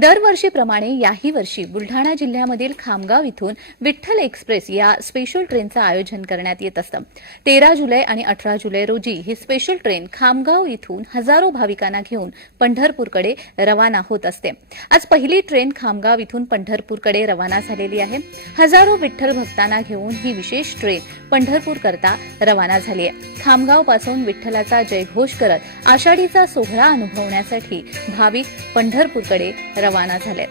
दरवर्षीप्रमाणे याही वर्षी बुलढाणा जिल्ह्यामधील खामगाव इथून विठ्ठल एक्सप्रेस या स्पेशल ट्रेनचं आयोजन करण्यात येत असतं. तेरा जुलै आणि अठरा जुलै रोजी ही स्पेशल ट्रेन खामगाव इथून हजारो भाविकांना घेऊन पंढरपूरकडे रवाना होत असते. आज पहिली ट्रेन खामगाव इथून पंढरपूरकडे रवाना झालेली आहे. हजारो विठ्ठल भक्तांना घेऊन ही विशेष ट्रेन पंढरपूरकरता रवाना झाली आहे. खामगावपासून विठ्ठलाचा जयघोष करत आषाढीचा सोहळा अनुभवण्यासाठी भाविक पंढरपूरकडे रवाना झाले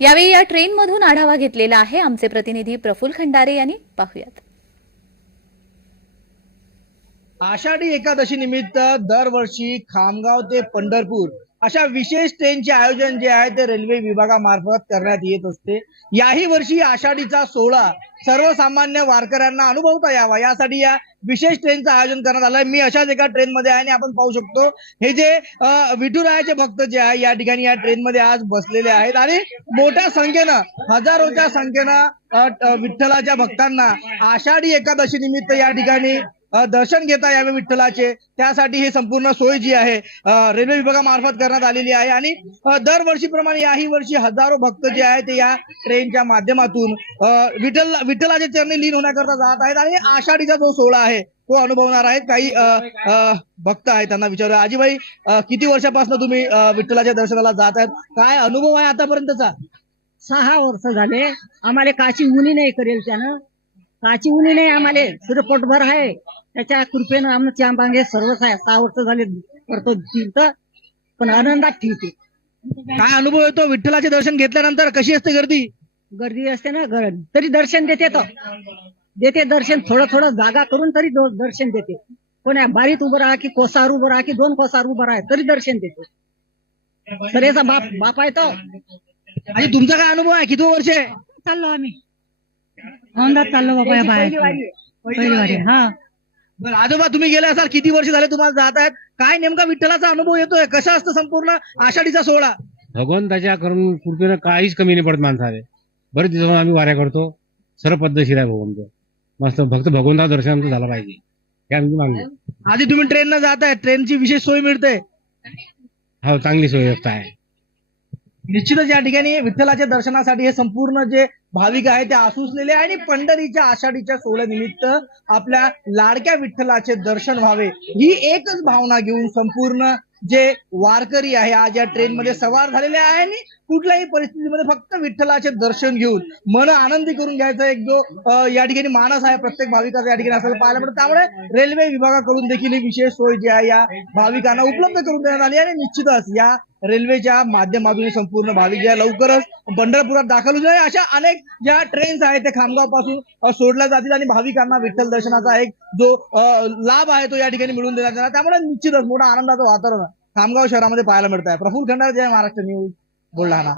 यावेळी या ट्रेनमधून आढावा घेतलेला आहे आमचे प्रतिनिधी प्रफुल्ल खंडारे यांनी. पाहूयात. आषाढी एकादशी निमित्त दरवर्षी खामगाव ते पंढरपूर अशा विशेष ट्रेनचे आयोजन जे आहे ते रेल्वे विभागामार्फत करण्यात येत असते. याही वर्षी आषाढीचा सोहळा सर्वसामान्य वारकऱ्यांना अनुभवता यावा. यासाठी या विशेष ट्रेनचं आयोजन करण्यात आलंय. मी अशाच एका ट्रेनमध्ये आहे आणि आपण पाहू शकतो. हे जे विठुरायाचे भक्त जे आहे या ठिकाणी या ट्रेनमध्ये आज बसलेले आहेत. आणि मोठ्या संख्येनं हजारोच्या संख्येनं विठ्ठलाच्या भक्तांना आषाढी एकादशी निमित्त या ठिकाणी दर्शन घेता यावे विठ्ठलाचे. त्यासाठी ही संपूर्ण सोय जी आहे रेल्वे विभागामार्फत करण्यात आलेली आहे. आणि दरवर्षीप्रमाणे याही वर्षी हजारो भक्त जे आहे ते या ट्रेनच्या माध्यमातून विठ्ठल विठ्ठलाचे चरणी लीन होण्याकरता जात आहेत आणि आषाढीचा जो सोहळा आहे तो अनुभवणार आहेत. काही भक्त आहेत त्यांना विचारूया. आजीबाई किती वर्षापासून तुम्ही विठ्ठलाच्या दर्शनाला जात आहेत? काय अनुभव आहे आतापर्यंतचा? सहा वर्ष झाले. आम्हाला काशी उनी नाही करेल त्यानं. काची उनी नाही आम्हाला. सुद्धा पोटभर आहे. त्याच्या कृपेनं आमच्या मागे सर्वच आहे सहा वर्ष झाले करतो तिथं पण आनंदात ठेवते. काय अनुभव येतो? विठ्ठलाचे दर्शन घेतल्यानंतर कशी असते गर्दी? गर्दी असते ना गर तरी दर्शन देते तो. देते दर्शन थोडं थोडं जागा करून तरी दर्शन देते. कोण्या बारीत उभं राहा की कोसार उभं राहा की दोन कोसार उभं राहा तरी दर्शन देते. तर याचा बाप बाप आहे तो. आणि तुमचा काय अनुभव आहे? किती वर्ष आहे? चाललो आम्ही. औंधात चाललो बाबा या बाहेर हा. बरं आजोबा तुम्ही गेले असाल किती वर्ष झाले तुम्हाला जात आहेत? काय नेमका विठ्ठलाचा अनुभव येतोय? कसा असतं संपूर्ण आषाढीचा सोहळा? भगवंताच्या करून कृपेनं काहीच कमी नाही पडत माणसाले. बरेच दिवसांनी आम्ही वाऱ्या करतो. सर्व पद्धतशीर आहे भाऊ आमचं. मस्त फक्त भगवंता दर्शन आमचं झालं पाहिजे. हे आमची मागणी आधी तुम्ही ट्रेननं जात आहे ट्रेनची विशेष सोय मिळते. हो चांगली सोय व्यवस्था आहे. निश्चितच या ठिकाणी विठ्ठलाच्या दर्शनासाठी हे संपूर्ण जे भाविक आहे ते आसुसलेले आहे आणि पंढरीच्या आषाढीच्या सोहळ्यानिमित्त आपल्या लाडक्या विठ्ठलाचे दर्शन व्हावे ही एकच भावना घेऊन संपूर्ण जे वारकरी आहे आज या ट्रेनमध्ये सवार झालेले आहे आणि कुठल्याही परिस्थितीमध्ये फक्त विठ्ठलाचे दर्शन घेऊन मन आनंदी करून घ्यायचा एक जो या ठिकाणी मानस आहे प्रत्येक भाविकाचा या ठिकाणी असायला पाहायला मिळतं. त्यामुळे रेल्वे विभागाकडून देखील ही विशेष सोय जी आहे या भाविकांना उपलब्ध करून देण्यात आली आणि निश्चितच या रेल्वेच्या माध्यमातून संपूर्ण भाविक या लवकरच पंढरपुरात दाखल होईल अशा अनेक ज्या ट्रेन्स आहेत त्या खामगावपासून सोडल्या जातील आणि भाविकांना विठ्ठल दर्शनाचा एक जो लाभ आहे तो या ठिकाणी मिळून देण्यात येणार. त्यामुळे निश्चितच मोठा आनंदाचं वातावरण खामगाव शहरामध्ये पाहायला मिळत आहे प्रफुल्ल खंडार जय महाराष्ट्र न्यूज बुलढाणा.